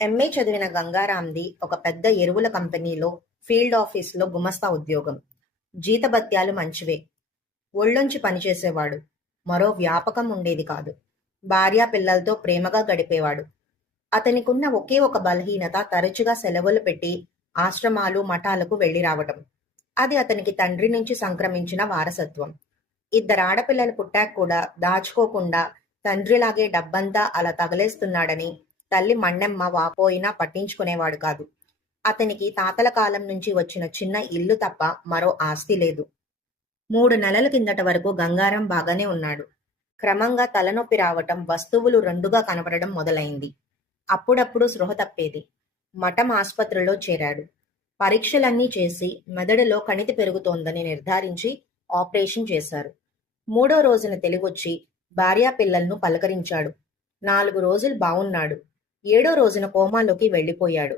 MA చదివిన గంగారాంది ఒక పెద్ద ఎరువుల కంపెనీలో ఫీల్డ్ ఆఫీసులో గుమస్తా ఉద్యోగం. జీతభత్యాలు మంచివే. ఒళ్ళొంచి పనిచేసేవాడు. మరో వ్యాపకం ఉండేది కాదు. భార్యా పిల్లలతో ప్రేమగా గడిపేవాడు. అతనికున్న ఒకే ఒక బలహీనత తరచుగా సెలవులు పెట్టి ఆశ్రమాలు, మఠాలకు వెళ్లి రావటం. అది అతనికి తండ్రి నుంచి సంక్రమించిన వారసత్వం. ఇద్దరాడపిల్లలు పుట్టాక కూడా దాచుకోకుండా తండ్రిలాగే డబ్బంతా అలా తగలేస్తున్నాడని తల్లి మణ్ణెమ్మ వాపోయినా పట్టించుకునేవాడు కాదు. అతనికి తాతల కాలం నుంచి వచ్చిన చిన్న ఇల్లు తప్ప మరో ఆస్తి లేదు. 3 నెలల కిందట వరకు గంగారం బాగానే ఉన్నాడు. క్రమంగా తలనొప్పి రావటం, వస్తువులు రెండుగా కనపడడం మొదలైంది. అప్పుడప్పుడు స్పృహ తప్పేది. మఠం ఆస్పత్రిలో చేరాడు. పరీక్షలన్నీ చేసి మెదడులో కణితి పెరుగుతోందని నిర్ధారించి ఆపరేషన్ చేశారు. 3వ రోజున తెలివొచ్చి భార్యా పిల్లలను పలకరించాడు. 4 రోజులు బావున్నాడు. 7వ రోజున కోమాలోకి వెళ్ళిపోయాడు.